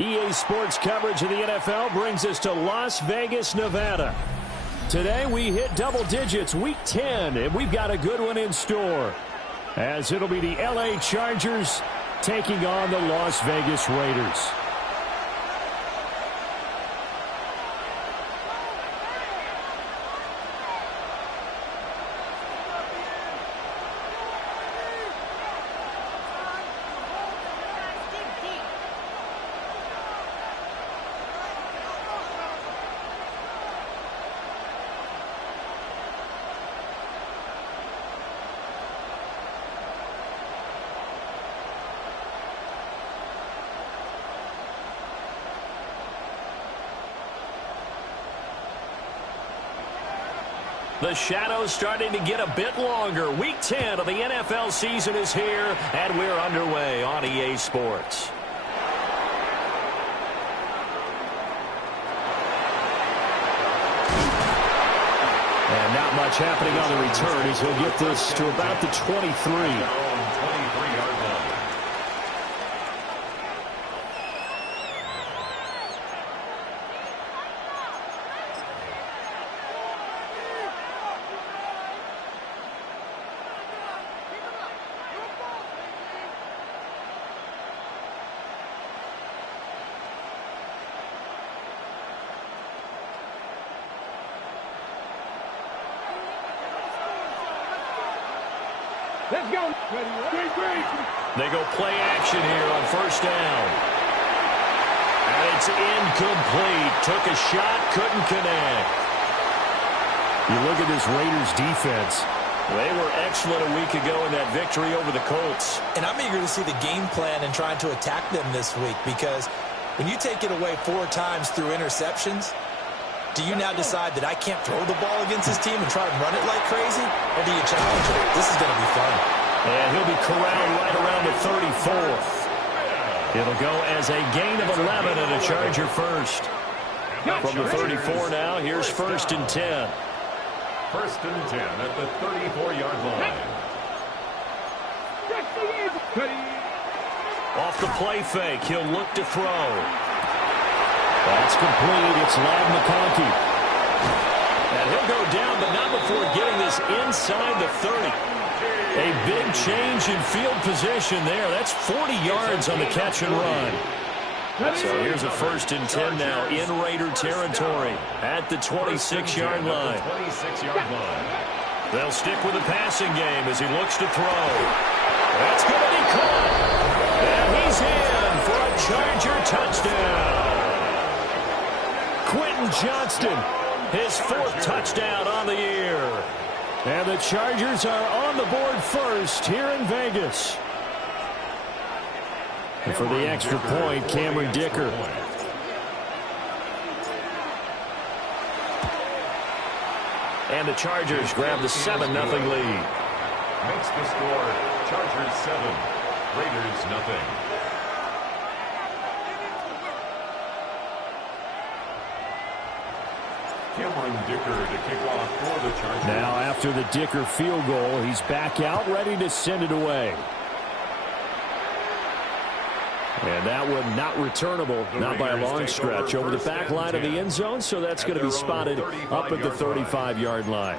EA Sports coverage of the NFL brings us to Las Vegas, Nevada. Today we hit double digits, Week 10, and we've got a good one in store, as it'll be the LA Chargers taking on the Las Vegas Raiders. The shadow's starting to get a bit longer. Week 10 of the NFL season is here, and we're underway on EA Sports. And not much happening on the return as he'll get this to about the 23. Let's go. They go play action here on first down. And it's incomplete. Took a shot, couldn't connect. You look at this Raiders defense. They were excellent a week ago in that victory over the Colts. And I'm eager to see the game plan and trying to attack them this week, because when you take it away 4 times through interceptions, do you now decide that I can't throw the ball against this team and try and run it like crazy? Or do you challenge it? This is going to be fun. And he'll be corralled right around the 34th. It'll go as a gain of 11 and a Charger first. From the 34 now, here's 1st and 10. 1st and 10 at the 34-yard line. Off the play fake, he'll look to throw. That's complete. It's Ladd McConkey. And he'll go down, but not before getting this inside the 30. A big change in field position there. That's 40 yards on the catch and run. So here's a 1st and 10 now in Raider territory at the 26-yard line. They'll stick with the passing game as he looks to throw. That's going to be caught. And he's in for a Charger touchdown. Quentin Johnston, his 4th touchdown on the year. And the Chargers are on the board first here in Vegas. And for the extra point, Cameron Dicker. And the Chargers grab the 7-0 lead. Makes the score Chargers 7, Raiders nothing. Cameron Dicker to kick off for the Chargers. Now after the Dicker field goal, he's back out ready to send it away. And that one not returnable, not by a long stretch, over the back line of the end zone, so that's going to be spotted up at the 35-yard line.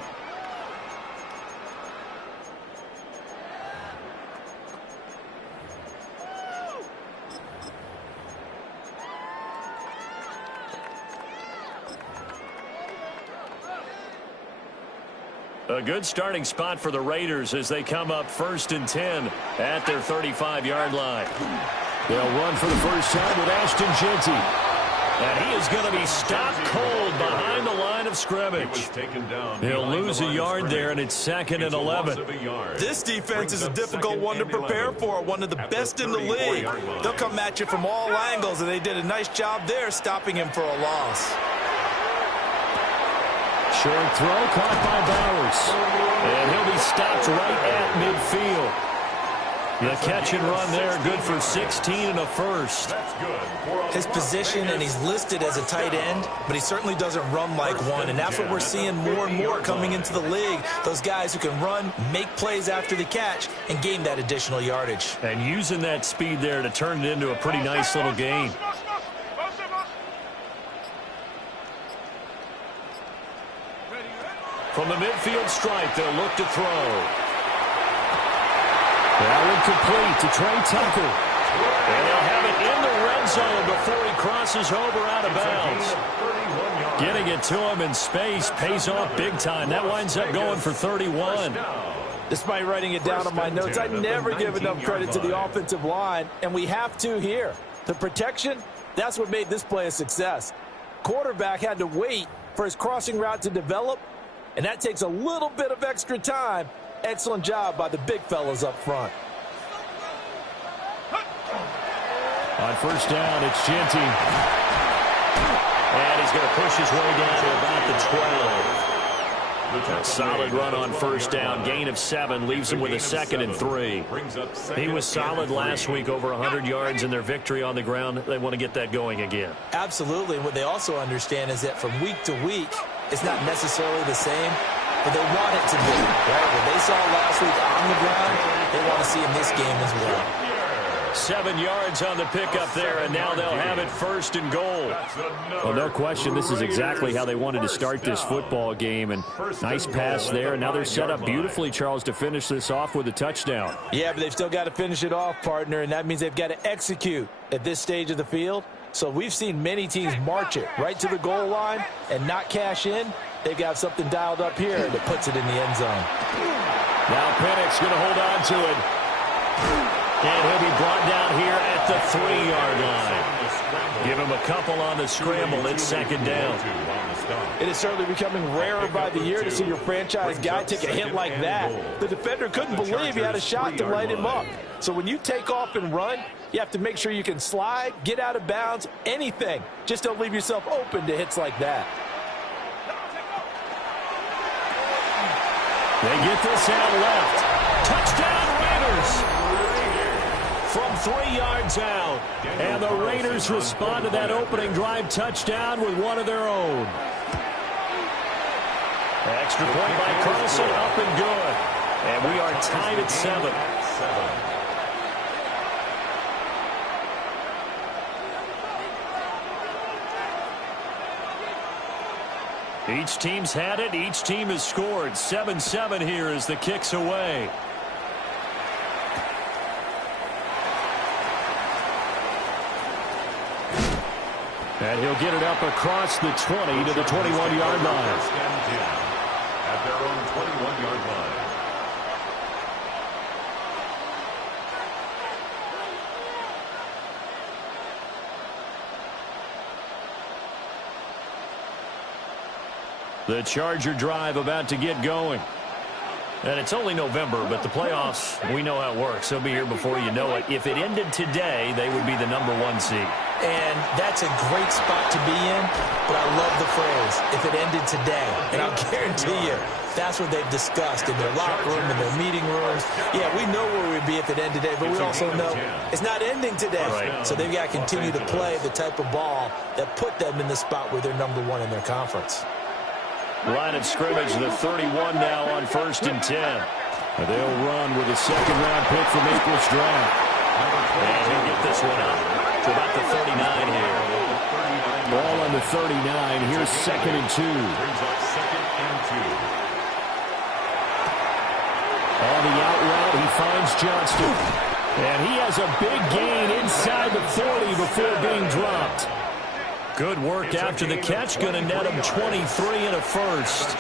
A good starting spot for the Raiders as they come up 1st and 10 at their 35-yard line. They'll run for the first time with Ashton Jeanty. And he is going to be stopped cold behind the line of scrimmage. He'll lose a yard there, and it's 2nd and 11. This defense is a difficult one to prepare for, one of the best in the league. They'll come at you from all angles, and they did a nice job there stopping him for a loss. Short throw caught by Bowers. And he'll be stopped right at midfield. The catch and run there, good for 16 and a first. His position, and he's listed as a tight end, but he certainly doesn't run like one, and that's what we're seeing more and more coming into the league. Those guys who can run, make plays after the catch, and gain that additional yardage. And using that speed there to turn it into a pretty nice little gain. From the midfield stripe, they'll look to throw. That one complete to Trey Tucker. And they'll have it in the red zone before he crosses over out of bounds. Getting it to him in space pays off big time. That winds up going for 31. Despite writing it down on my notes, I never give enough credit to the offensive line, and we have to here. The protection, that's what made this play a success. Quarterback had to wait for his crossing route to develop, and that takes a little bit of extra time. Excellent job by the big fellas up front. On first down, it's Jeanty. And he's going to push his way down to about the 12. A solid run on first down. Gain of 7 leaves him with a 2nd and 3. He was solid last week, over 100 yards in their victory on the ground. They want to get that going again. Absolutely. And what they also understand is that from week to week, it's not necessarily the same, but they want it to be, right? What they saw last week on the ground, they want to see in this game as well. 7 yards on the pickup there, and now they'll have it 1st and goal. Well, no question, this is exactly how they wanted to start this football game, and nice pass there. Now they're set up beautifully, Charles, to finish this off with a touchdown. Yeah, but they've still got to finish it off, partner, and that means they've got to execute at this stage of the field. So we've seen many teams march it right to the goal line and not cash in. They've got something dialed up here that puts it in the end zone. Now Pennick's going to hold on to it. And he'll be brought down here at the 3-yard line. Give him a couple on the scramble. It's 2nd down. It is certainly becoming rarer by the year to see your franchise guy take a hit like that. The defender couldn't believe he had a shot to light him up. So when you take off and run, you have to make sure you can slide, get out of bounds, anything. Just don't leave yourself open to hits like that. They get this out left. Touchdown Raiders! From 3 yards out. And the Raiders respond to that opening drive touchdown with one of their own. Extra point by Carlson, up and good. And we are tied at 7. Each team's had it. Each team has scored. 7-7 here as the kick's away. And he'll get it up across the 20 to the 21-yard line. At their own 21-yard line. The Charger drive about to get going. And it's only November, but the playoffs, we know how it works. They'll be here before you know it. If it ended today, they would be the #1 seed. And that's a great spot to be in, but I love the phrase, if it ended today. And I'll guarantee you, that's what they've discussed in their locker room, in their meeting rooms. Yeah, we know where we'd be if it ended today, but we also know it's not ending today. Right. So they've got to continue to play the type of ball that put them in the spot where they're #1 in their conference. Line of scrimmage, the 31 now on 1st and 10. They'll run with a second-round pick from April's draft. And he'll get this one up to about the 39 here. Ball on the 39. Here's 2nd and 2. Brings up 2nd and 2. On the out route, he finds Johnston. And he has a big gain inside the 40 before being dropped. Good work after the catch. Going to net him 23 and a first.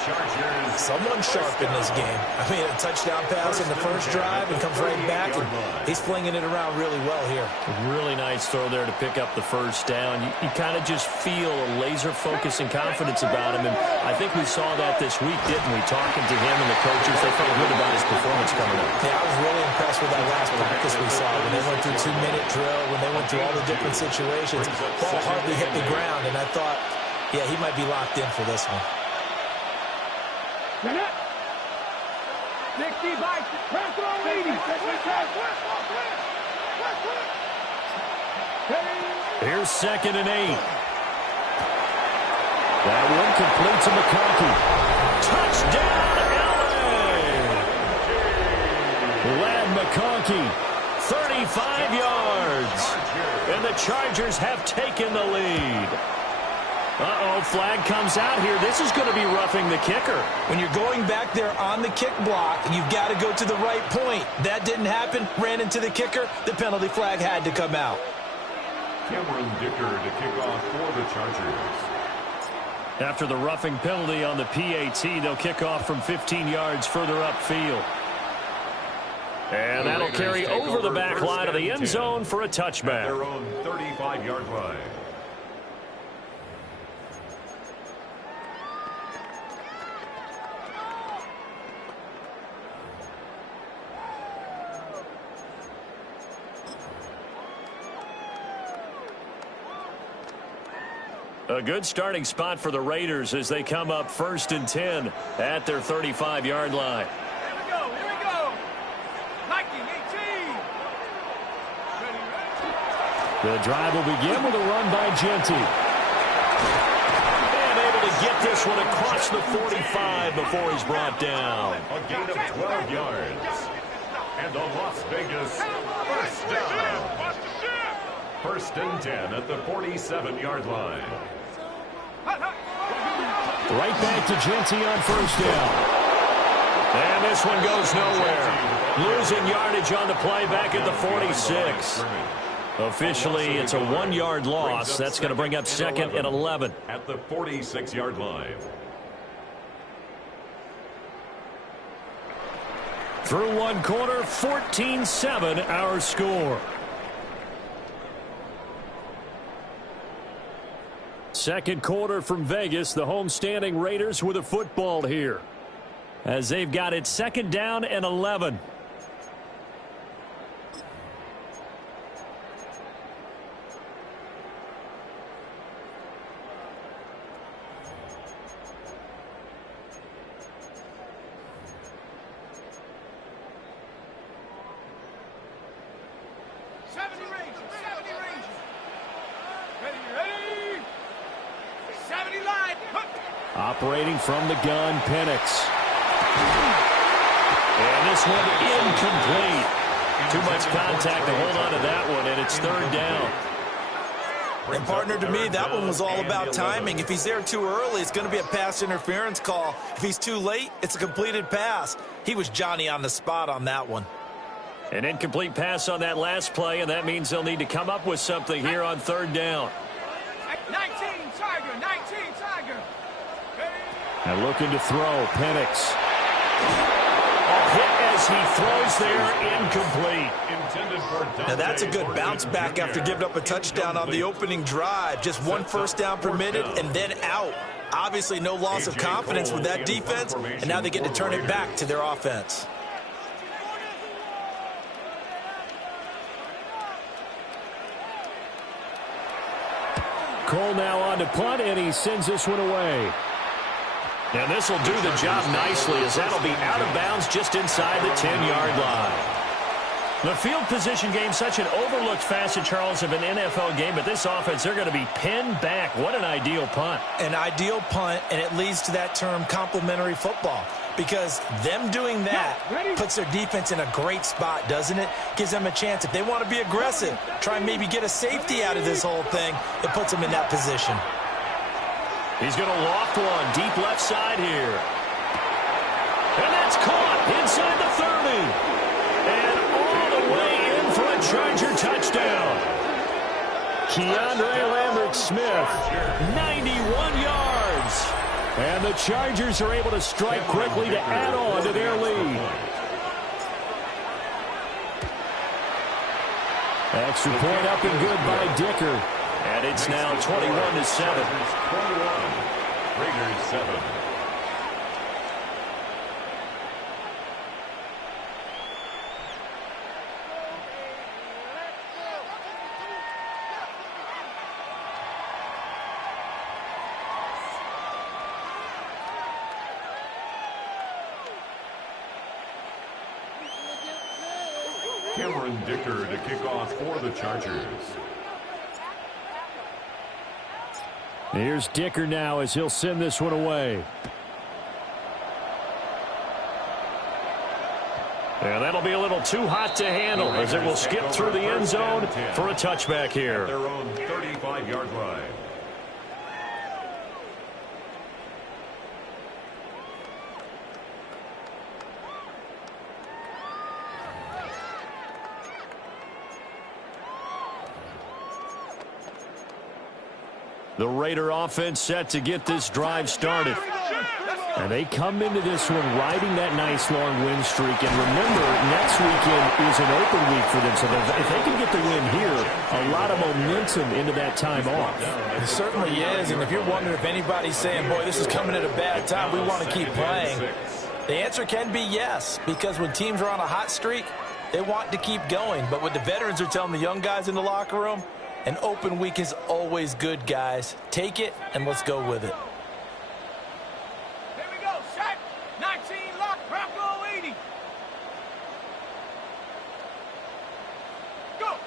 Someone sharp in this game. I mean, a touchdown pass in the first drive and comes right back, and he's flinging it around really well here. Really nice throw there to pick up the first down. You kind of just feel a laser focus and confidence about him, and I think we saw that this week, didn't we? Talking to him and the coaches, they felt good about his performance coming up. Yeah, I was really impressed with that last practice we saw when they went through 2-minute drill, when they went through all the different situations. Ball hardly hit the ground, and I thought, yeah, he might be locked in for this one. 60 by press on 80. Here's 2nd and 8. That one complete to McConkey. Touchdown, LA! Lad McConkey, 35 yards. And the Chargers have taken the lead. Uh-oh, flag comes out here. This is going to be roughing the kicker. When you're going back there on the kick block, you've got to go to the right point. That didn't happen. Ran into the kicker. The penalty flag had to come out. Cameron Dicker to kick off for the Chargers. After the roughing penalty on the PAT, they'll kick off from 15 yards further upfield. And that'll carry over the back line of the end zone for a touchback. Their own 35-yard line. A good starting spot for the Raiders as they come up 1st and 10 at their 35-yard line. Here we go. Nike 18. The drive will begin with a run by Genty. And able to get this one across the 45 before he's brought down. A gain of 12 yards. And a Las Vegas first down. 1st and 10 at the 47-yard line. Right back to Genty on 1st down. And this one goes nowhere. Losing yardage on the play back at the 46. Officially, it's a 1-yard loss. That's going to bring up 2nd and 11. At the 46-yard line. Through one quarter, 14-7 our score. Second quarter from Vegas, the homestanding Raiders with a football here as they've got it 2nd down and 11. Operating from the gun, Penix. And this one incomplete. Too much contact to hold on to that one, and it's 3rd down. And partner, to me, that one was all about timing. If he's there too early, it's going to be a pass interference call. If he's too late, it's a completed pass. He was Johnny on the spot on that one. An incomplete pass on that last play, and that means they'll need to come up with something here on 3rd down. 19 Tiger. And looking to throw, Penix. A hit as he throws there, incomplete. Now that's a good bounce back after giving up a touchdown on the opening drive. Just 1 first down permitted and then out. Obviously no loss of confidence with that defense, and now they get to turn it back to their offense. Cole now on to punt, and he sends this one away. And this will do the job nicely as that'll be out of bounds just inside the 10-yard line. The field position game, such an overlooked facet, Charles, of an NFL game, but this offense, they're going to be pinned back. What an ideal punt. An ideal punt, and it leads to that term complementary football, because them doing that puts their defense in a great spot, doesn't it? Gives them a chance. If they want to be aggressive, try and maybe get a safety out of this whole thing, it puts them in that position. He's going to loft one deep left side here. And that's caught inside the 30. And all the way in for a Charger touchdown. Keandre Lambert-Smith, 91 yards. And the Chargers are able to strike quickly to add on to their lead. Extra point up and good by Dicker. And it's now 21-7. 21. Raiders 7. Cameron Dicker to kick off for the Chargers. Here's Dicker now as he'll send this one away. And that'll be a little too hot to handle as it will skip through the end zone for a touchback here. Their own 35-yard line. The Raider offense set to get this drive started. And they come into this one riding that nice long win streak. And remember, next weekend is an open week for them. So if they can get the win here, a lot of momentum into that time off. It certainly is. And if you're wondering if anybody's saying, boy, this is coming at a bad time, we want to keep playing, the answer can be yes. Because when teams are on a hot streak, they want to keep going. But what the veterans are telling the young guys in the locker room, an open week is always good, guys. Take it, and let's go with it. Here we go, set. 19, lock, Bronco 80. Go.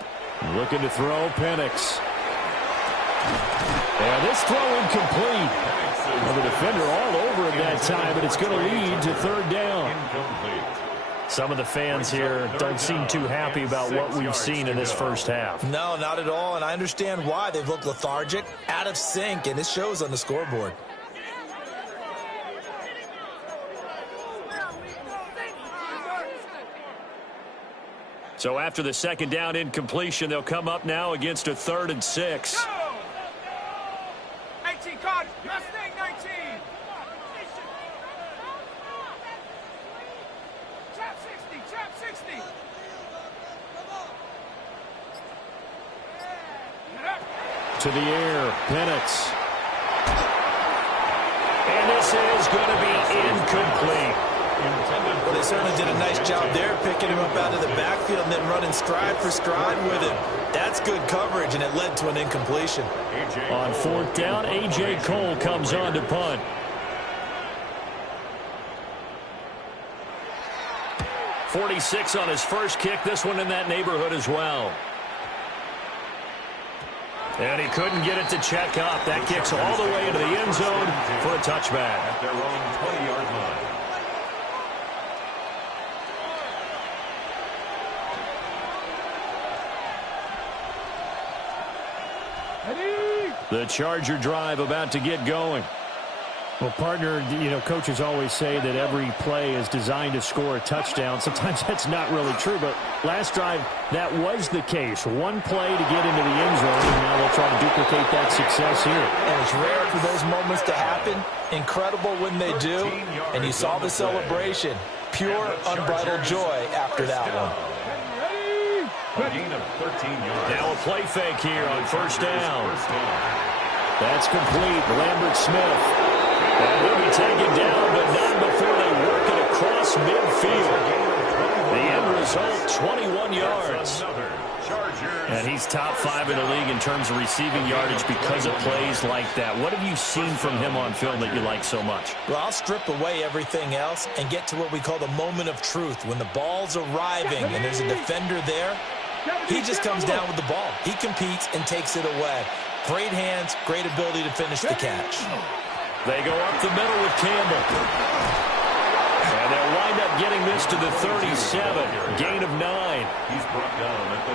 Looking to throw, Penix. And this throw incomplete. Well, the defender all over it that time, but it's going to lead to third down. Incomplete. Some of the fans here don't seem too happy about what we've seen in this first half. No, not at all, and I understand why. They've looked lethargic, out of sync, and it shows on the scoreboard. So after the second down incompletion, they'll come up now against a 3rd and 6. Go. 18 card, Mustang 19. Trap 60. To the air, Penix. And this is going to be incomplete. Well, they certainly did a nice job there, picking him up out of the backfield and then running stride for stride with him. That's good coverage, and it led to an incompletion. On 4th down, A.J. Cole comes on to punt. .46 on his first kick. This one in that neighborhood as well. And he couldn't get it to check up. That kicks all the way into the end zone for a touchback. At their own 20-yard line. The Charger drive about to get going. Well, partner, you know, coaches always say that every play is designed to score a touchdown. Sometimes that's not really true, but last drive, that was the case. One play to get into the end zone, and now they'll try to duplicate that success here. And it's rare for those moments to happen. Incredible when they do. And you saw the celebration. Pure, unbridled joy after that one. A gain of 13 yards. Now a play fake here on 1st down. That's complete. Lambert-Smith. And he'll be taken down, but not before they work it across midfield. The end result, 21 yards. And he's top 5 in the league in terms of receiving yardage because of plays like that. What have you seen from him on film that you like so much? Well, I'll strip away everything else and get to what we call the moment of truth. When the ball's arriving and there's a defender there, he just comes down with the ball. He competes and takes it away. Great hands, great ability to finish the catch. They go up the middle with Campbell. And they'll wind up getting this to the 37. Gain of 9.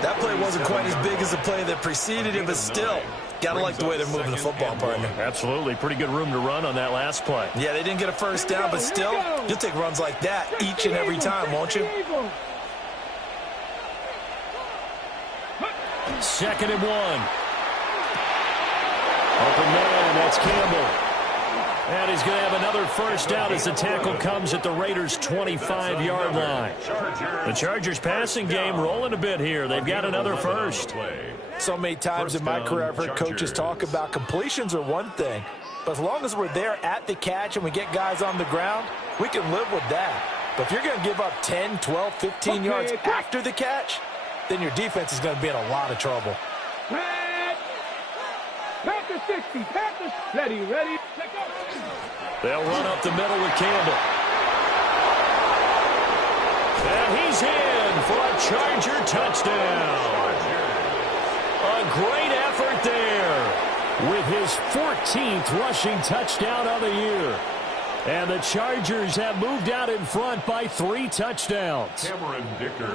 That play wasn't quite as big as the play that preceded it, but still, gotta like the way they're moving the football, partner. Absolutely. Pretty good room to run on that last play. Yeah, they didn't get a first down, but still, you'll take runs like that each and every time, won't you? 2nd and 1. Open man, that's Campbell. And he's going to have another first down as the tackle comes at the Raiders' 25-yard line. The Chargers passing game rolling a bit here. They've got another first. So many times in my career I've heard coaches talk about completions are one thing, but as long as we're there at the catch and we get guys on the ground, we can live with that. But if you're going to give up 10, 12, 15 yards after the catch, then your defense is going to be in a lot of trouble. Packers 60, Packers ready, let go. They'll run up the middle with Campbell. And he's in for a Charger touchdown. A great effort there with his 14th rushing touchdown of the year. And the Chargers have moved out in front by 3 touchdowns.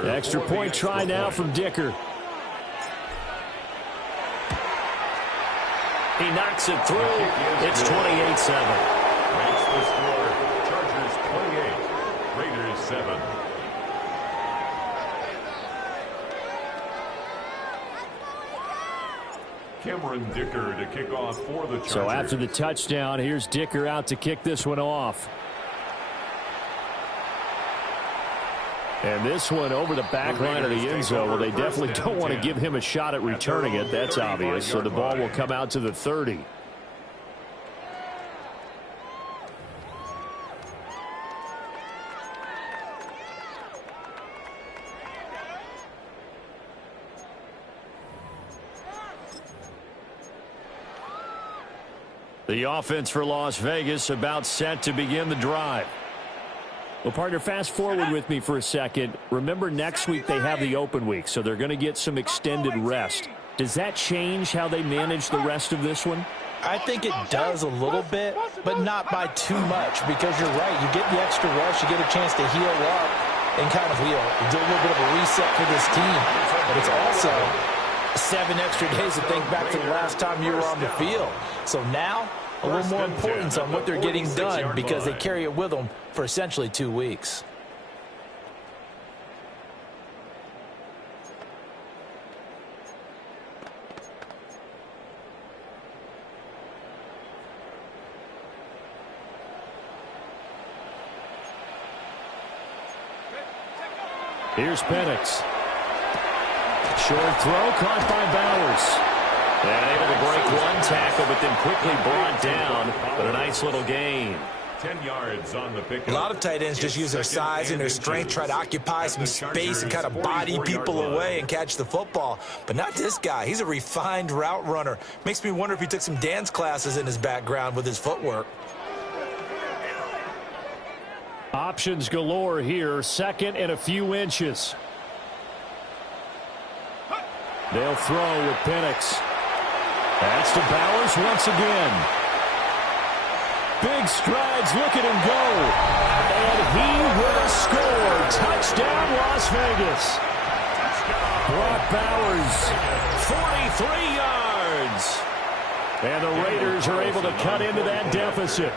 Extra point try now from Dicker. He knocks it through. It's 28-7. Makes the score. Chargers 28, Raiders 7. Cameron Dicker to kick off for the Chargers. So after the touchdown, here's Dicker out to kick this one off. And this one over the back line of the end zone. Well, they definitely don't want to give him a shot at returning it. That's obvious. So the ball will come out to the 30. The offense for Las Vegas about set to begin the drive. Well, partner, fast forward with me for a second. Remember, next week they have the open week, so they're going to get some extended rest. Does that change how they manage the rest of this one? I think it does a little bit, but not by too much, because you're right. You get the extra rush, you get a chance to heal up and kind of do a little bit of a reset for this team. But it's also 7 extra days to think back to the last time you were on the field. So now, a little more importance on what they're getting done because they carry it with them for essentially 2 weeks. Here's Penix. Short throw caught by Bowers. And able to break one tackle, but then quickly brought down. But a nice little gain. 10 yards on the pickup. A lot of tight ends just use their size and their strength, try to occupy some space and kind of body people away and catch the football. But not this guy. He's a refined route runner. Makes me wonder if he took some dance classes in his background with his footwork. Options galore here. 2nd and a few inches. They'll throw with Penix. That's to Bowers once again. Big strides. Look at him go. And he will score. Touchdown, Las Vegas. Brock Bowers, 43 yards. And the Raiders are able to cut into that deficit.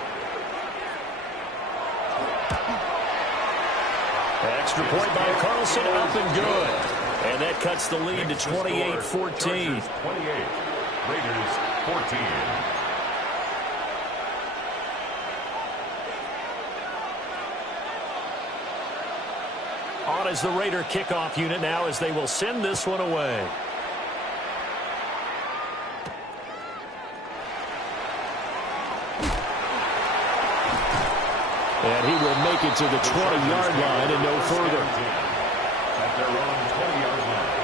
Extra point by Carlson, up and good. And that cuts the lead to 28-14. 28, Raiders 14. On is the Raider kickoff unit now as they will send this one away. And he will make it to the 20-yard line and no further. At their own 20-yard line.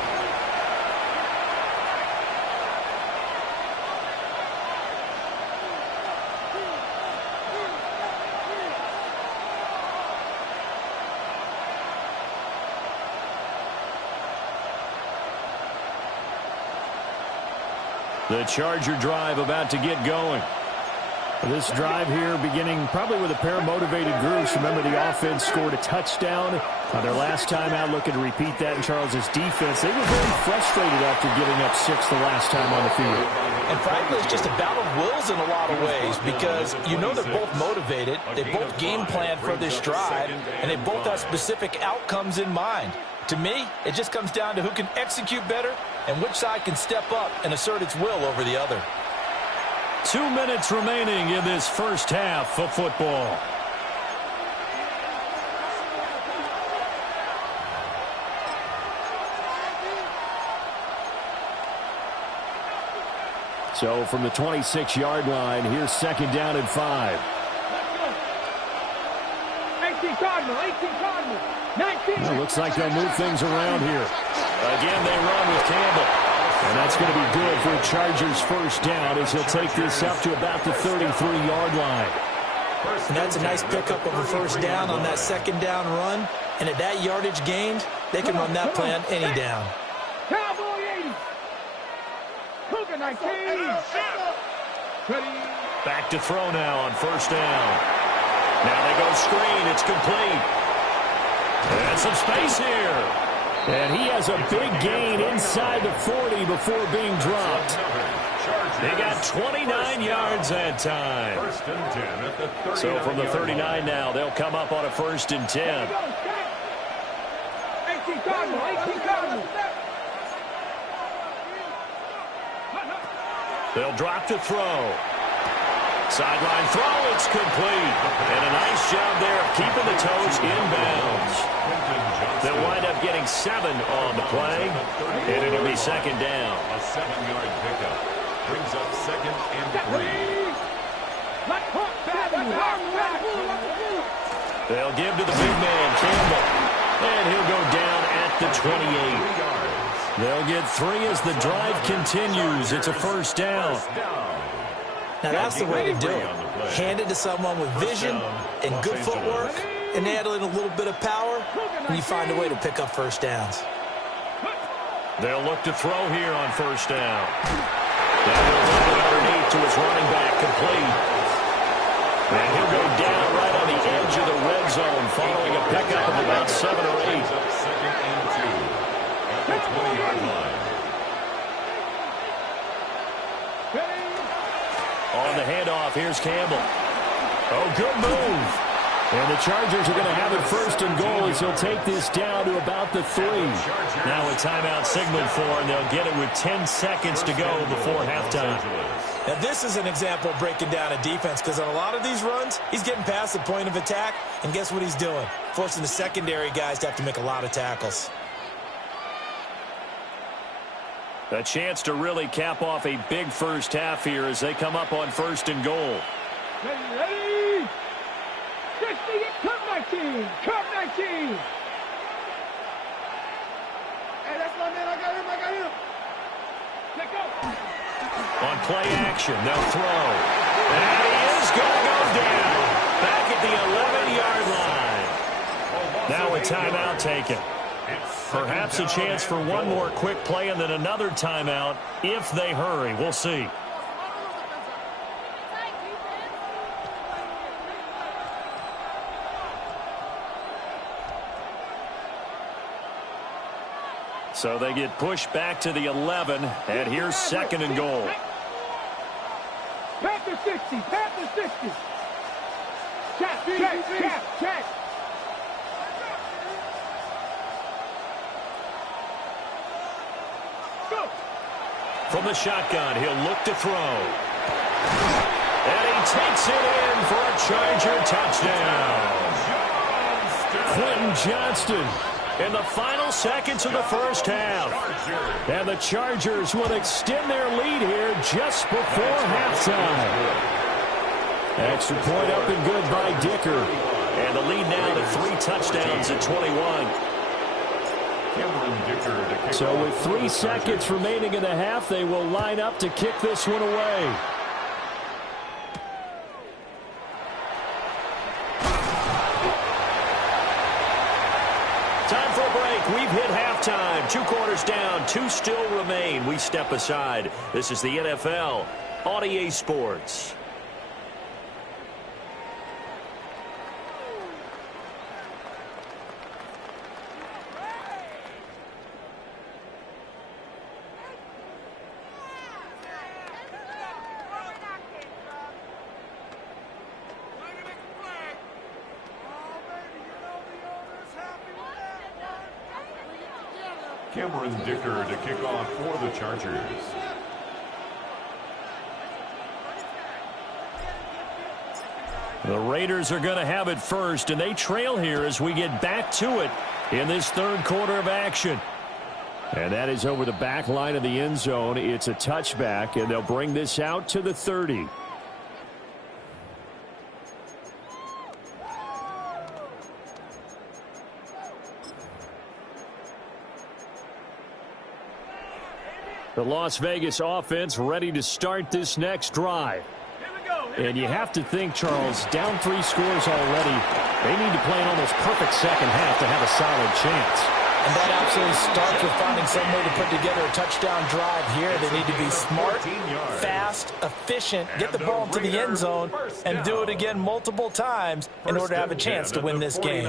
The Charger drive about to get going. This drive here beginning probably with a pair of motivated groups. Remember, the offense scored a touchdown. Their last time out, looking to repeat that in Charles's defense. They were very frustrated after giving up 6 the last time on the field. And frankly, it's just a battle of wills in a lot of ways because you know they're both motivated. They both game plan for this drive, and they both have specific outcomes in mind. To me, it just comes down to who can execute better and which side can step up and assert its will over the other. 2 minutes remaining in this first half of football. So from the 26-yard line, here's second down and 5. 18 Cardinal, 18 Cardinal, 19. Well, looks like they'll move things around here. Again, they run with Campbell. And that's going to be good for a Chargers first down as he'll take this up to about the 33-yard line. And that's a nice pickup of a first down on that second down run. And at that yardage gained, they can run that play on any down. Cowboy 80. Cougar 19. Ready. Back to throw now on first down. Now they go screen. It's complete. And some space here. And he has a big gain inside the 40 before being dropped. They got 29 yards that time. So from the 39 now, they'll come up on a 1st and 10. 18 Cardinal, 18 Cardinal. They'll drop to throw. Sideline throw, it's complete. And a nice job there of keeping the toes inbounds. They'll wind up getting 7 on the play, and it'll be second down. A 7-yard pickup brings up 2nd and 3. They'll give to the big man, Campbell. And he'll go down at the 28. They'll get 3 as the drive continues. It's a first down. Now that's the way to do it. Hand it to someone with vision and good footwork, and add in a little bit of power, and you find a way to pick up first downs. They'll look to throw here on first down. Now he'll run it underneath to his running back, complete. And he'll go down right on the edge of the red zone following a pickup of about 7 or 8. 2nd and 2 at the 20-yard line. On the handoff, here's Campbell. Oh, good move. And the Chargers are going to have it 1st and goal as he'll take this down to about the 3. Now a timeout signaled for, and they'll get it with 10 seconds to go before halftime. Now this is an example of breaking down a defense because on a lot of these runs, he's getting past the point of attack, and guess what he's doing? Forcing the secondary guys to have to make a lot of tackles. A chance to really cap off a big first half here as they come up on 1st and goal. Ready. 60, Cup 19. Cup 19. Hey, that's my man. I got him. Let go. On play action, they'll throw. And he is going to go down. Back at the 11-yard line. Now a timeout taken. Perhaps a chance for one more quick play and then another timeout if they hurry. We'll see. So they get pushed back to the 11, and here's 2nd and goal. Panther 60, Panther 60. Check. Go. From the shotgun, he'll look to throw. And he takes it in for a Charger touchdown. Quentin Johnston in the final seconds of the first half. And the Chargers will extend their lead here just before halftime. Extra point up and good by Dicker. And the lead now to 3 touchdowns at 21. So with 3 seconds remaining in the half, they will line up to kick this one away. Time for a break. We've hit hit halftime. 2 quarters down, 2 still remain. We step aside. This is the NFL on EA Sports. Cameron Dicker to kick off for the Chargers. The Raiders are going to have it first, and they trail here as we get back to it in this 3rd quarter of action. And that is over the back line of the end zone. It's a touchback, and they'll bring this out to the 30. The Las Vegas offense ready to start this next drive. And you have to think, Charles, down 3 scores already. They need to play an almost perfect second half to have a solid chance. And that absolutely starts with finding some way to put together a touchdown drive here. They need to be smart, fast, efficient, get the ball into the end zone, and do it again multiple times in order to have a chance to win this game.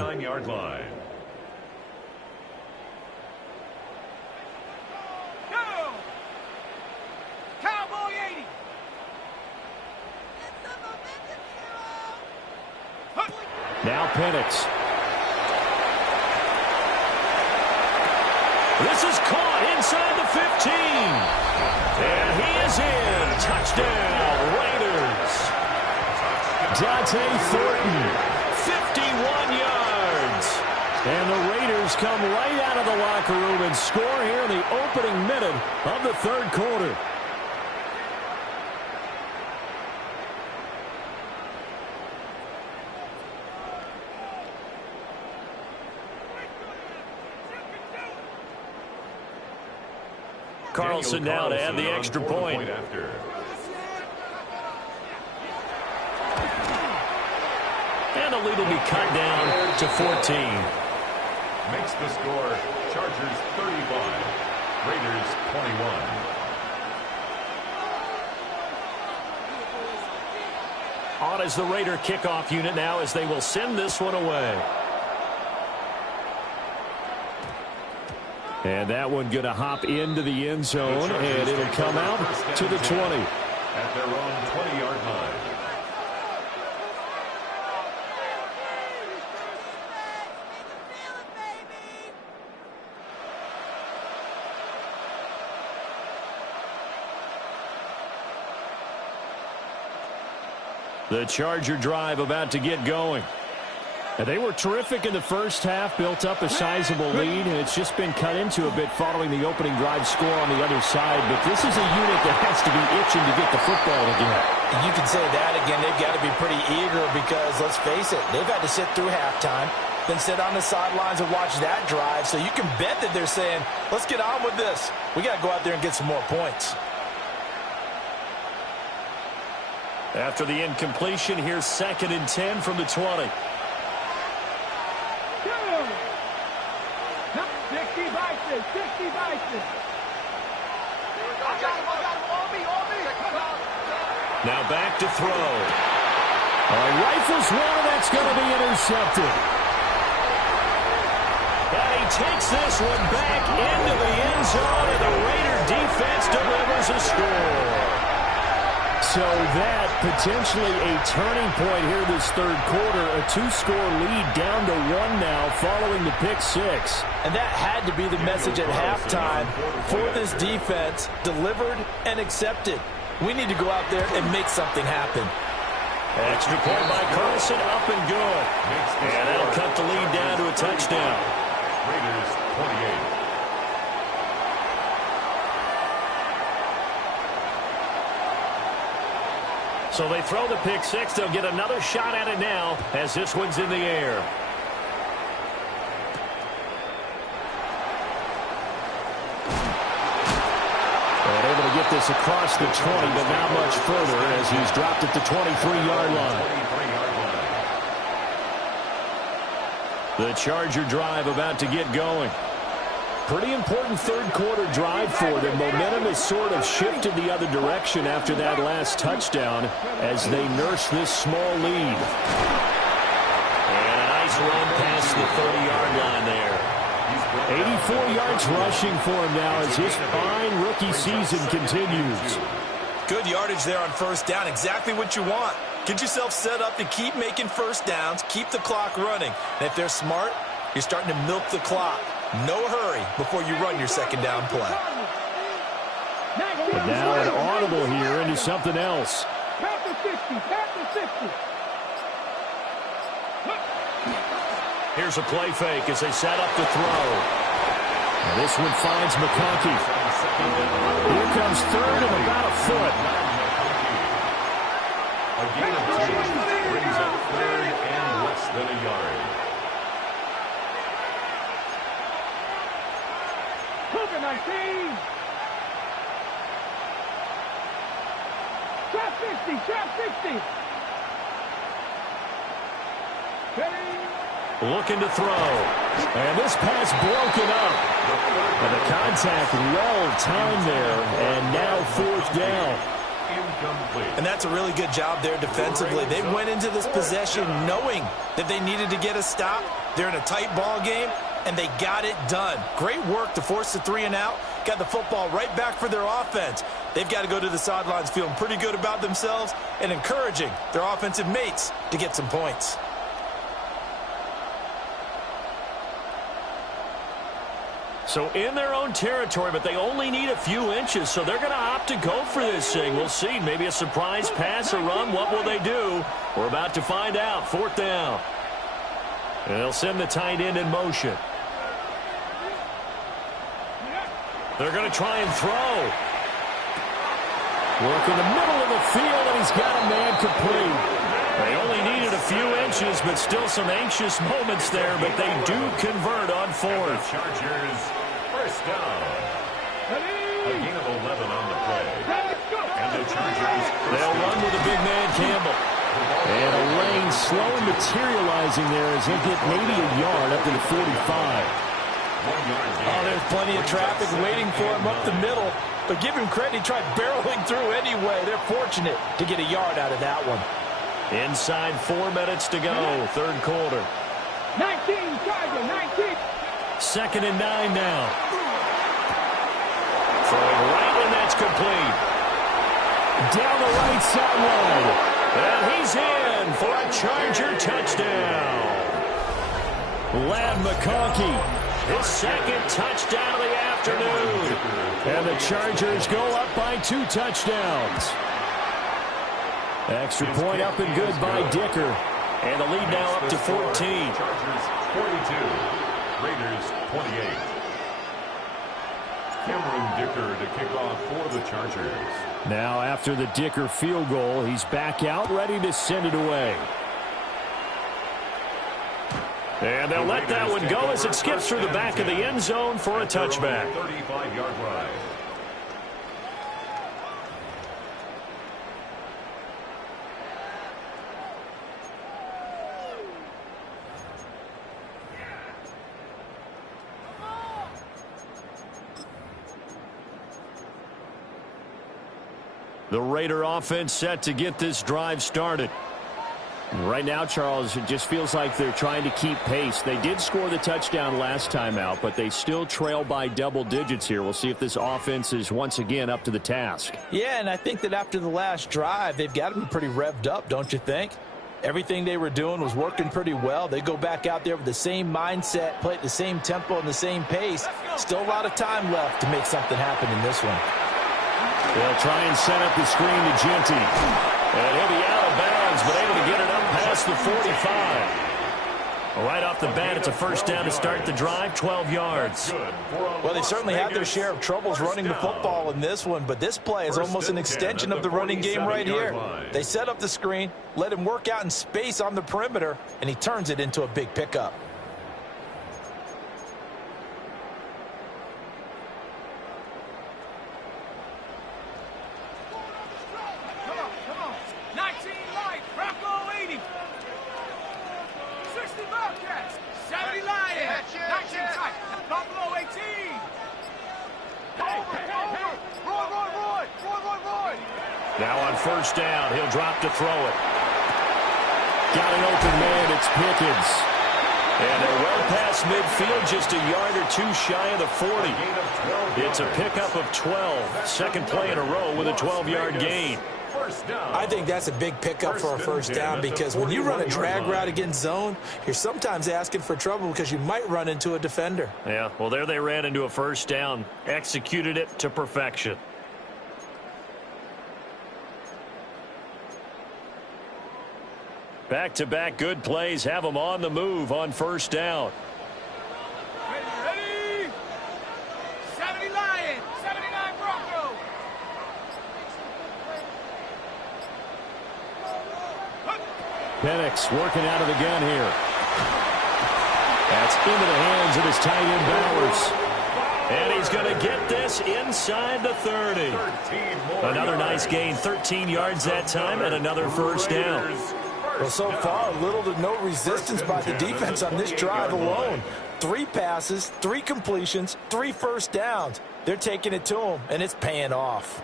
Now Penix. This is caught inside the 15. And he is in. Touchdown, Raiders. Dante Thornton. 51 yards. And the Raiders come right out of the locker room and score here in the opening minute of the 3rd quarter. Carlson now to add the extra point. And the lead will be cut down to 14. Makes the score Chargers 35, Raiders 21. On as the Raider kickoff unit now as they will send this one away. And that one going to hop into the end zone, and it'll come out to the 20. At their own 20-yard line. The Charger drive about to get going. And they were terrific in the first half, built up a sizable lead, and it's just been cut into a bit following the opening drive score on the other side. But this is a unit that has to be itching to get the football again. You can say that again. They've got to be pretty eager because, let's face it, they've had to sit through halftime, then sit on the sidelines and watch that drive. So you can bet that they're saying, let's get on with this. We got to go out there and get some more points. After the incompletion, here's 2nd and 10 from the 20. 60 Bison. Now back to throw. Rifles one, that's going to be intercepted. And he takes this one back into the end zone, and the Raider defense delivers a score. So that potentially a turning point here this 3rd quarter. A 2-score lead down to 1 now following the pick 6. And that had to be the message at halftime for this defense, delivered and accepted. We need to go out there and make something happen. Extra point by Carlson, up and good. And that'll cut the lead down to a touchdown. Raiders 28. So they throw the pick 6. They'll get another shot at it now as this one's in the air. And able to get this across the 20, but not much further as he's dropped at the 23-yard line. The Charger drive about to get going. Pretty important third-quarter drive for them. Momentum has sort of shifted the other direction after that last touchdown as they nurse this small lead. And a nice run past the 30-yard line there. 84 yards rushing for him now as his fine rookie season continues. Good yardage there on first down. Exactly what you want. Get yourself set up to keep making first downs, keep the clock running. And if they're smart, you're starting to milk the clock. No hurry before you run your second down play. But now an audible here into something else. Count to 60, count to 60. Here's a play fake as they set up to throw. And this one finds McConkey. Here comes third and about a foot. A gain of 2 brings up third and less than a yard. Cougar 19. Trap 60, trap 60. Ready? Looking to throw. And this pass broken up. And the contact well timed there. And now fourth down. Incomplete. And that's a really good job there defensively. They went into this possession knowing that they needed to get a stop. They're in a tight ball game, and they got it done. Great work to force the 3 and out. Got the football right back for their offense. They've got to go to the sidelines feeling pretty good about themselves and encouraging their offensive mates to get some points. So in their own territory, but they only need a few inches, so they're going to opt to go for this thing. We'll see. Maybe a surprise pass or run. What will they do? We're about to find out. Fourth down. And they'll send the tight end in motion. They're going to try and throw. Work in the middle of the field, and he's got a man complete. They only needed a few inches, but still some anxious moments there, but they do convert on fourth. Chargers, first down. A gain of 11 on the play. And the Chargers, They'll run with a big man, Campbell. And a lane slowly materializing there as he'll get maybe a yard up to the 45. 1 yard gain. Oh, there's plenty of traffic waiting for him up the middle. But give him credit, he tried barreling through anyway. They're fortunate to get a yard out of that one. Inside 4 minutes to go, third quarter. 19, Charger, 19. Second and 9 now. Throwing right, and that's complete. Down the right sideline. And he's in for a Charger touchdown. Ladd McConkey. His second touchdown of the afternoon. And the Chargers go up by 2 touchdowns. Extra point up and good by Dicker. And the lead now up to 14. Chargers 42, Raiders 28. Cameron Dicker to kick off for the Chargers. Now after the Dicker field goal, he's back out ready to send it away. And they'll let that one go as it skips through the back of the end zone for a touchback. 35-yard line. The Raider offense set to get this drive started. Right now, Charles, it just feels like they're trying to keep pace. They did score the touchdown last time out, but they still trail by double digits here. We'll see if this offense is once again up to the task. Yeah, and I think that after the last drive, they've got to be pretty revved up, don't you think? Everything they were doing was working pretty well. They go back out there with the same mindset, play at the same tempo and the same pace. Still a lot of time left to make something happen in this one. They'll try and set up the screen to Genty. And he'll be out of bounds, but able to get it up past the 45. Right off the bat, it's a first down to start the drive, 12 yards. Well, they certainly had their share of troubles running the football in this one, but this play is almost an extension of the running game right here. They set up the screen, let him work out in space on the perimeter, and he turns it into a big pickup. Come on. 19 light, Bronco 80. 60 Bobcats, 70 Lions, 19 tight, Buffalo 18. Now on first down, he'll drop to throw it. Got an open man. It's Pickens. And they're well past midfield, just a yard or two shy of the 40. It's a pickup of 12. Second play in a row with a 12-yard gain. I think that's a big pickup for a first down because when you run a drag route against zone, you're sometimes asking for trouble because you might run into a defender. Yeah, well, there they ran into a first down. Executed it to perfection. Back-to-back good plays have them on the move on first down. Ready? 70 Lions, 79 Broncos. Penix working out of the gun here. That's into the hands of his tight end Bowers. And he's going to get this inside the 30. Another nice gain, 13 yards that time, and another first down. Well, so far, little to no resistance by the defense on this drive alone. 3 passes, 3 completions, 3 first downs. They're taking it to him, and it's paying off.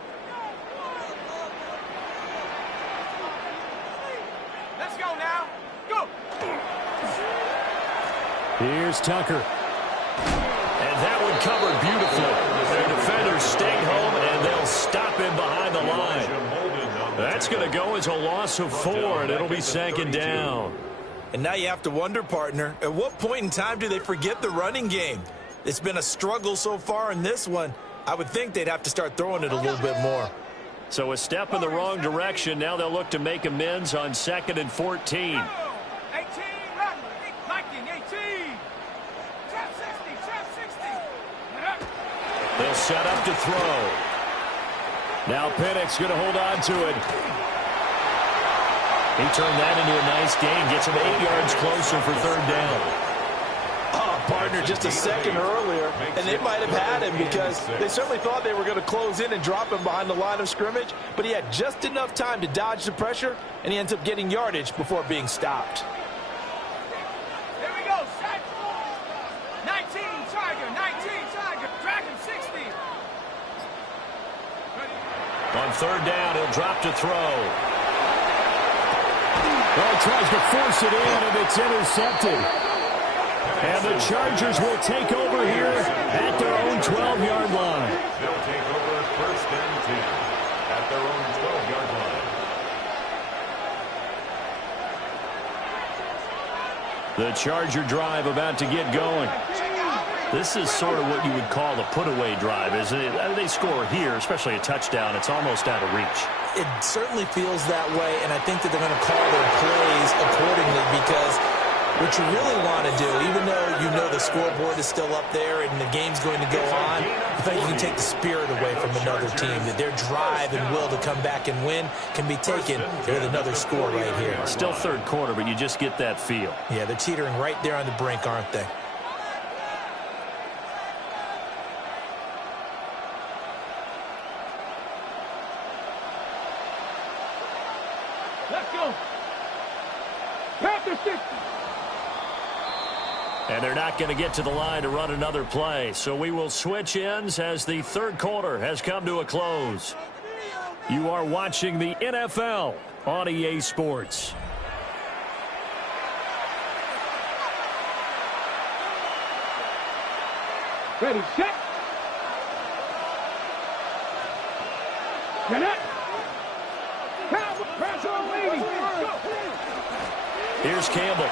Let's go now. Go. Here's Tucker. And that one covered beautifully. Their defenders stayed home, and they'll stop him behind the line. That's going to go as a loss of 4, and it'll be second down. And now you have to wonder, partner, at what point in time do they forget the running game? It's been a struggle so far in this one. I would think they'd have to start throwing it a little bit more. So a step in the wrong direction. Now they'll look to make amends on 2nd and 14. 18, run. 19, 18. Trap 60, trap 60. They'll set up to throw. Now Penix going to hold on to it. He turned that into a nice gain. Gets him 8 yards closer for third down. Oh, partner, just a second earlier, and they might have had him because they certainly thought they were going to close in and drop him behind the line of scrimmage, but he had just enough time to dodge the pressure, and he ends up getting yardage before being stopped. Here we go, set. 19, Tiger. Dragon 60. On third down, he'll drop to throw. Well, he tries to force it in, and it's intercepted. And the Chargers will take over here at their own 12-yard line. They'll take over first and 10 at their own 12-yard line. The Charger drive about to get going. This is sort of what you would call a put-away drive, isn't it? They score here, especially a touchdown. It's almost out of reach. It certainly feels that way, and I think that they're going to call their plays accordingly because what you really want to do, even though you know the scoreboard is still up there and the game's going to go on, I think you can take the spirit away from another team, that their drive and will to come back and win can be taken with another score right here. Still third quarter, but you just get that feel. Yeah, they're teetering right there on the brink, aren't they? Let's go. Panther 60. And they're not going to get to the line to run another play. So we will switch ends as the third quarter has come to a close. You are watching the NFL on EA Sports. Ready, set. Get up. Pressure on Lady. Here's Campbell.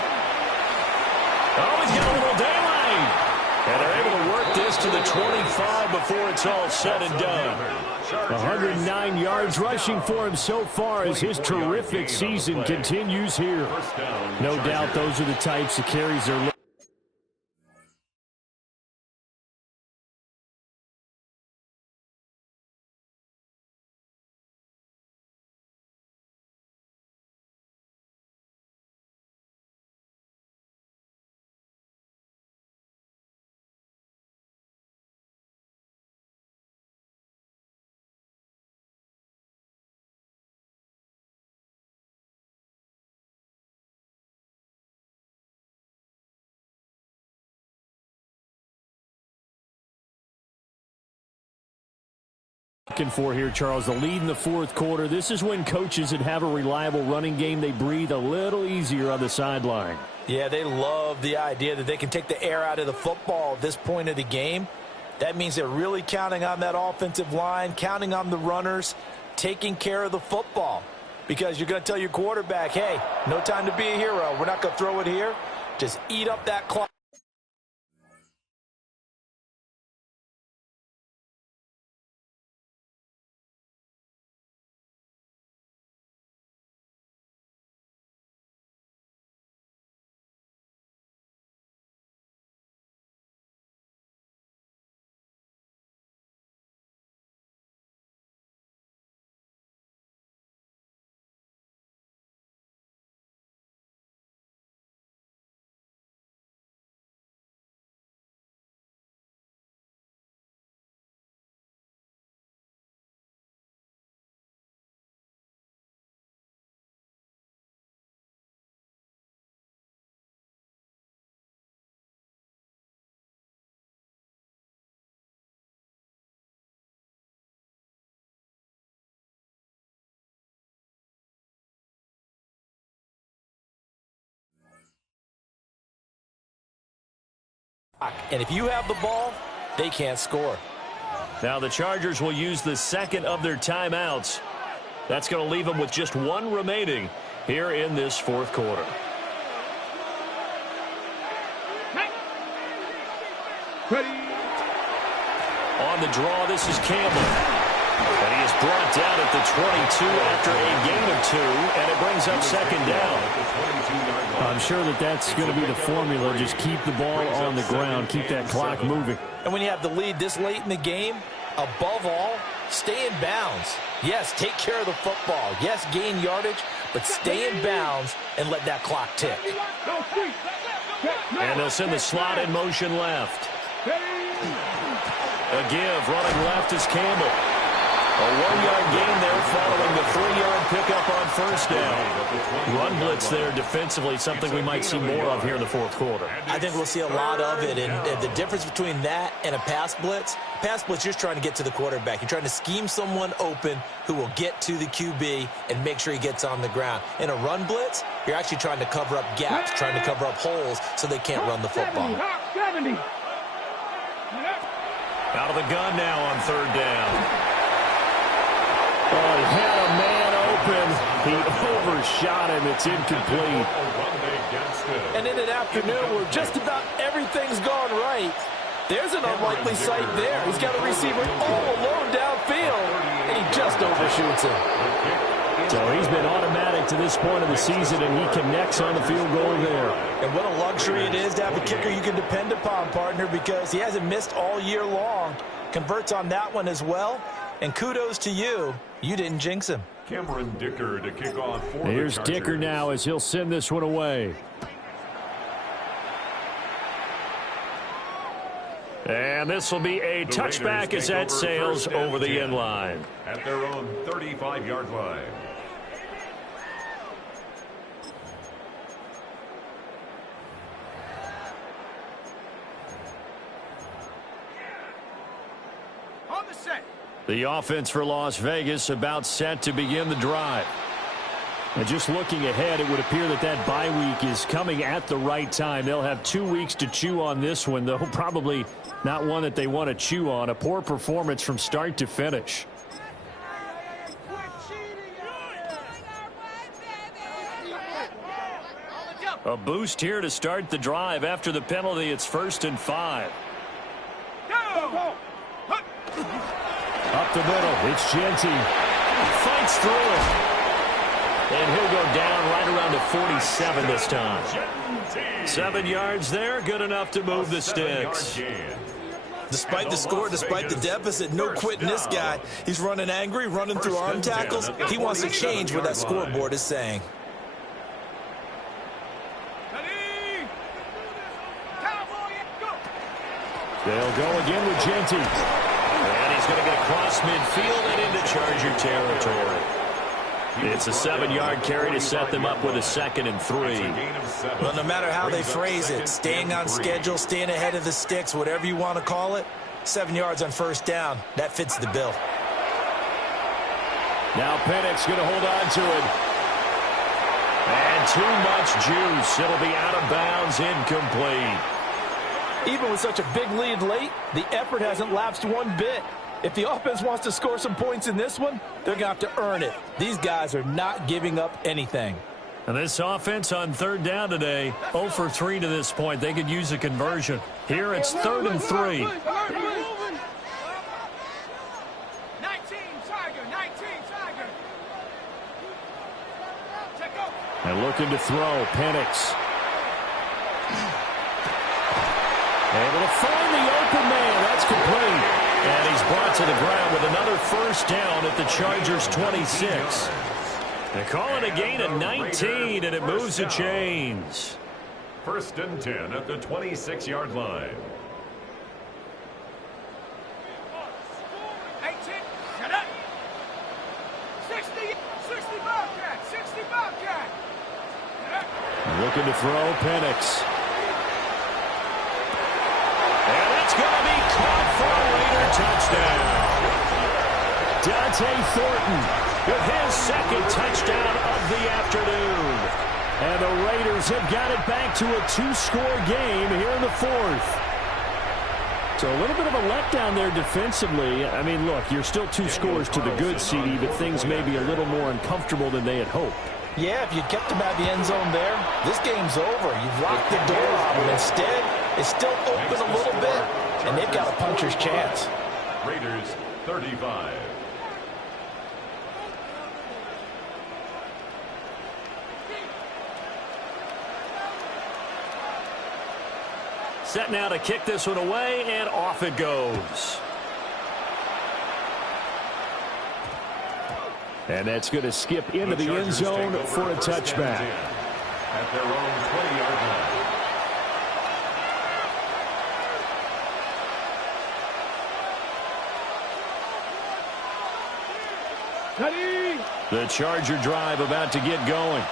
Oh, he's got a little daylight. And they're able to work this to the 25 before it's all said and done. 109 yards rushing for him so far as his terrific season continues here. No doubt those are the types of carries they're looking for. Looking for here, Charles, the lead in the fourth quarter. This is when coaches that have a reliable running game, they breathe a little easier on the sideline. Yeah, they love the idea that they can take the air out of the football at this point of the game. That means they're really counting on that offensive line, counting on the runners, taking care of the football. Because you're going to tell your quarterback, hey, no time to be a hero. We're not going to throw it here. Just eat up that clock. And if you have the ball, they can't score. Now the Chargers will use the second of their timeouts. That's going to leave them with just one remaining here in this fourth quarter. Ready. On the draw, this is Campbell. And he is brought down at the 22 after a gain of 2, and it brings up second down. I'm sure that that's going to be the formula. Just keep the ball on the ground, keep that clock moving. And when you have the lead this late in the game, above all, stay in bounds. Yes, take care of the football. Yes, gain yardage, but stay in bounds and let that clock tick. And they'll send the slot in motion left. A give, running left is Campbell. A 1-yard gain there following the 3-yard pickup on first down. Run blitz there defensively, something we might see more of here in the fourth quarter. I think we'll see a lot of it, and the difference between that and a pass blitz, you're trying to get to the quarterback. You're trying to scheme someone open who will get to the QB and make sure he gets on the ground. In a run blitz, you're actually trying to cover up gaps, trying to cover up holes so they can't run the football. Out of the gun now on third down. Oh, he had a man open. He overshot him. It's incomplete. And in an afternoon where just about everything's gone right, there's an unlikely sight there. He's got a receiver all alone downfield, and he just overshoots him. So he's been automatic to this point of the season, and he connects on the field goal there. And what a luxury it is to have a kicker you can depend upon, partner, because he hasn't missed all year long. Converts on that one as well. And kudos to you. You didn't jinx him. Cameron Dicker to kick off for Here's the Dicker now as he'll send this one away. And this will be a touchback as that sails over the end line. At their own 35-yard line. On the set. The offense for Las Vegas about set to begin the drive. And just looking ahead, it would appear that that bye week is coming at the right time. They'll have 2 weeks to chew on this one, though probably not one that they want to chew on. A poor performance from start to finish. A boost here to start the drive. After the penalty, it's 1st and 5. Up the middle, it's Genty. Fights through it. And he'll go down right around to 47 this time. 7 yards there, good enough to move the sticks. Despite the score, despite the deficit, no quitting this guy. He's running angry, running through arm tackles. He wants to change what that scoreboard is saying. They'll go again with Genty. And he's going to get across midfield and into Charger territory. It's a 7-yard carry to set them up with a 2nd and 3. Well, no matter how they phrase it, staying on schedule, staying ahead of the sticks, whatever you want to call it, 7 yards on first down, that fits the bill. Now Penix going to hold on to it. And too much juice. It'll be out of bounds, incomplete. Even with such a big lead late, the effort hasn't lapsed one bit. If the offense wants to score some points in this one, they're going to have to earn it. These guys are not giving up anything. And this offense on third down today, 0 for 3 to this point. They could use a conversion. Here it's 3rd and 3. 19 Tiger, 19 Tiger. Check out. And looking to throw, Penix. Able to find the open man. That's complete. And he's brought to the ground with another first down at the Chargers' 26. They call it a gain of 19, and it moves the chains. 1st and 10 at the 26-yard line. 18. Shut up. 60 Bobcat. 60 Bobcat. Looking to throw, Penix. And it's going to be caught for a Raider touchdown. Dante Thornton with his 2nd touchdown of the afternoon. And the Raiders have got it back to a 2-score game here in the 4th. So a little bit of a letdown there defensively. I mean, look, you're still 2 scores to the good, CD, but things may be a little more uncomfortable than they had hoped. Yeah, if you kept them out of the end zone there, this game's over. You've locked the door on them. Instead, it's still open a little bit, and they've got a puncher's chance. Raiders 35. Set now to kick this one away, and off it goes. And that's going to skip into the end zone for a touchback. At their own 20-yard line. The Charger drive about to get going.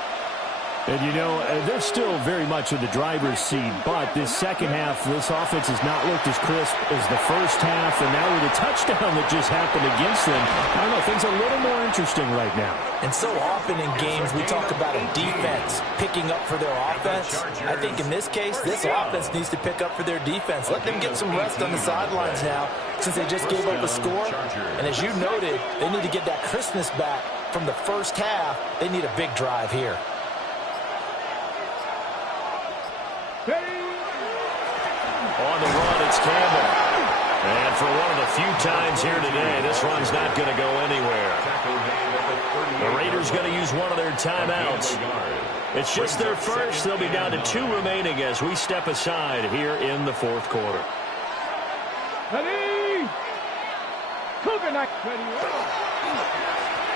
And, you know, they're still very much in the driver's seat, but this second half, this offense has not looked as crisp as the first half, and now with a touchdown that just happened against them, I don't know, things are a little more interesting right now. And so often in games, we talk about a defense picking up for their offense. I think in this case, this offense needs to pick up for their defense. Let them get some rest on the sidelines now, since they just gave up a score. And as you noted, they need to get that crispness back from the first half. They need a big drive here. On the run, it's Campbell. And for one of the few times here today, this run's not going to go anywhere. The Raiders going to use one of their timeouts. It's just their first. They'll be down to 2 remaining as we step aside here in the 4th quarter.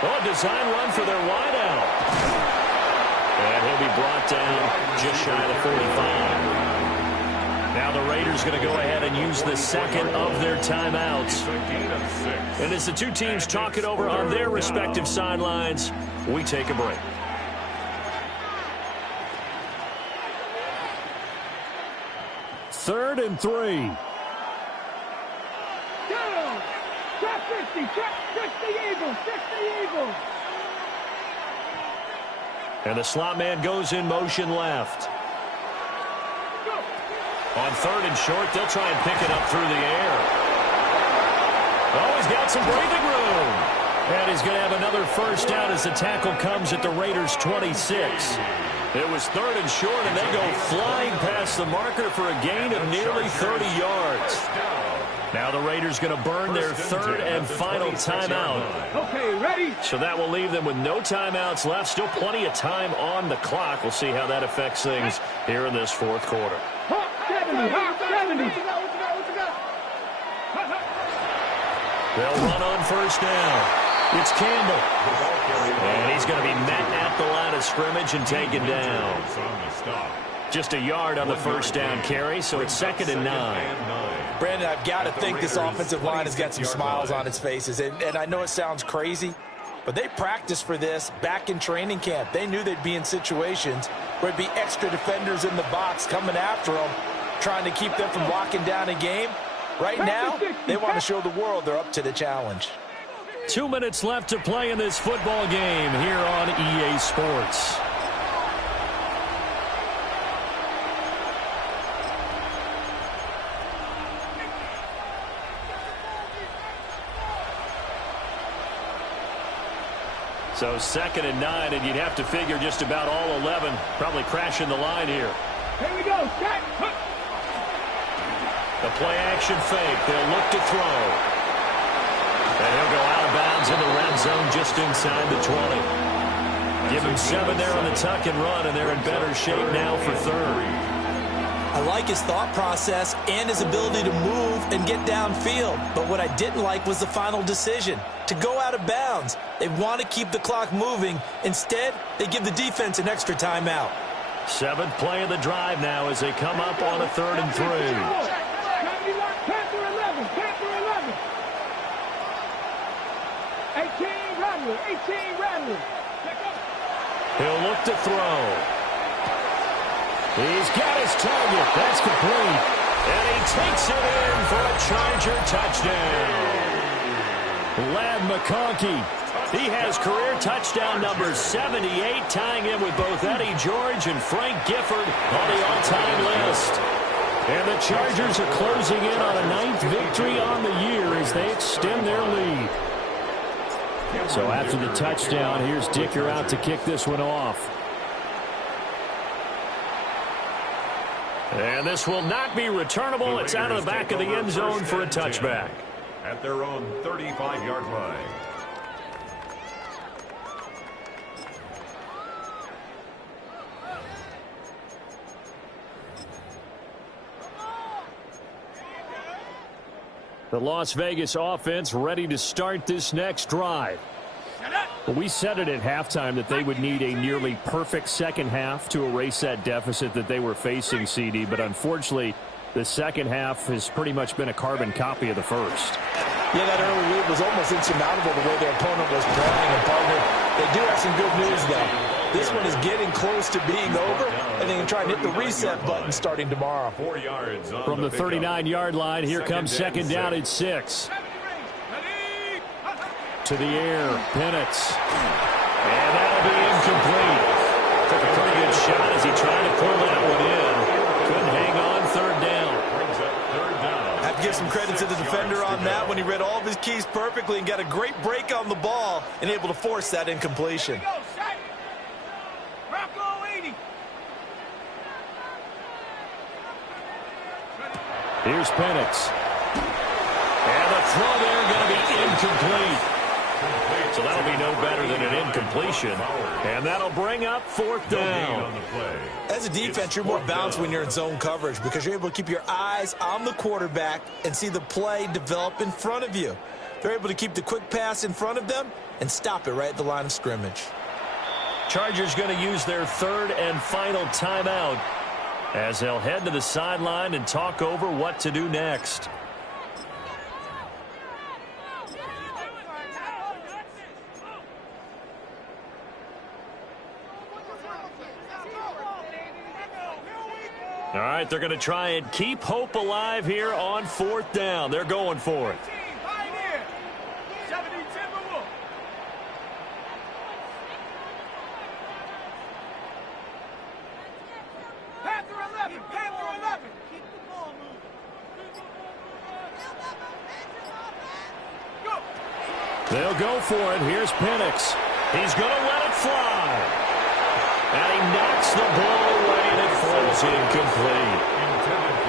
Oh, a design run for their wideout. And he'll be brought down just shy of the 45. Now the Raiders going to go ahead and use the 2nd of their timeouts. And as the 2 teams talk it over on their respective sidelines, we take a break. Third and 3. Trap 50, trap 60 Eagles, 60 Eagles. And the slot man goes in motion left. On 3rd and short, they'll try and pick it up through the air. Oh, he's got some breathing room. And he's going to have another first down as the tackle comes at the Raiders' 26. It was 3rd and short, and they go flying past the marker for a gain of nearly 30 yards. Now the Raiders going to burn their 3rd and final timeout. Okay, ready? So that will leave them with no timeouts left. Still plenty of time on the clock. We'll see how that affects things here in this 4th quarter. 70. They'll run on first down. It's Campbell. And he's going to be met at the line of scrimmage and taken down. Just a yard on the first down carry, so it's 2nd and 9. Brandon, I've got to think this offensive line has got some smiles on its faces. And I know it sounds crazy, but they practiced for this back in training camp. They knew they'd be in situations where there'd be extra defenders in the box coming after them, trying to keep them from locking down a game. Right now, they want to show the world they're up to the challenge. 2 minutes left to play in this football game here on EA Sports. So 2nd and 9, and you'd have to figure just about all 11 probably crashing the line here. Here we go. Set. The play action fake. They'll look to throw. And he'll go out of bounds in the red zone just inside the 20. Give him 7 there on the tuck and run, and they're in better shape now for 3rd. I like his thought process and his ability to move and get downfield. But what I didn't like was the final decision, to go out of bounds. They want to keep the clock moving. Instead, they give the defense an extra timeout. 7th play of the drive now as they come up on a 3rd and 3. Panther 11. Panther 11. 18 Rattler. 18 Rattler. He'll look to throw. He's got his target. That's complete. And he takes it in for a Charger touchdown. Ladd McConkey. He has career touchdown number 78, tying in with both Eddie George and Frank Gifford on the all-time list. And the Chargers are closing in on a 9th victory on the year as they extend their lead. So after the touchdown, here's Dicker out to kick this one off. And this will not be returnable. It's out of the back of the end zone for a touchback. At their own 35-yard line. The Las Vegas offense ready to start this next drive. But we said it at halftime that they would need a nearly perfect second half to erase that deficit that they were facing, CD. But unfortunately, the second half has pretty much been a carbon copy of the first. Yeah, that early lead was almost insurmountable the way their opponent was playing. And, partner, they do have some good news, though. This one is getting close to being over, and they can try and hit the reset button starting tomorrow. 4 yards on From the 39-yard line, here comes second down at 6. To the air, Penix. And that'll be incomplete. Took a pretty good shot as he tried to pull that one in. Couldn't hang on, 3rd down. I have to give some credit to the defender on that when he read all of his keys perfectly and got a great break on the ball and able to force that incompletion. Here's Penix. And the throw there going to be incomplete. So that'll be no better than an incompletion. And that'll bring up 4th down. As a defense, you're more balanced when you're in zone coverage because you're able to keep your eyes on the quarterback and see the play develop in front of you. They're able to keep the quick pass in front of them and stop it right at the line of scrimmage. Chargers going to use their 3rd and final timeout as they'll head to the sideline and talk over what to do next. All right, they're going to try and keep hope alive here on 4th down. They're going for it. They'll go for it. Here's Penix. He's going to let it fly. And he knocks the ball away, and it falls incomplete.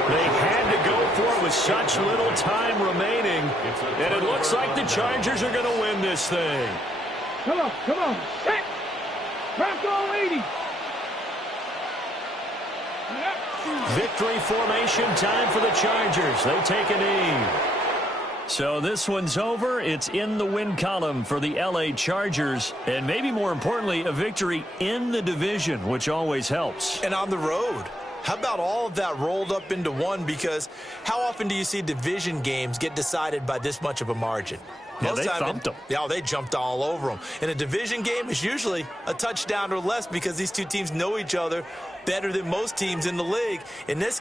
They had to go for it with such little time remaining. And it looks like the Chargers are going to win this thing. Come on, come on. Set. Bronco 80. Victory formation time for the Chargers. They take a knee. So this one's over. It's in the win column for the LA Chargers. And maybe more importantly, a victory in the division, which always helps. And on the road. How about all of that rolled up into one? Because how often do you see division games get decided by this much of a margin? Yeah, they thumped them. Yeah, they jumped all over them. In a division game, it's usually a touchdown or less because these two teams know each other better than most teams in the league. In this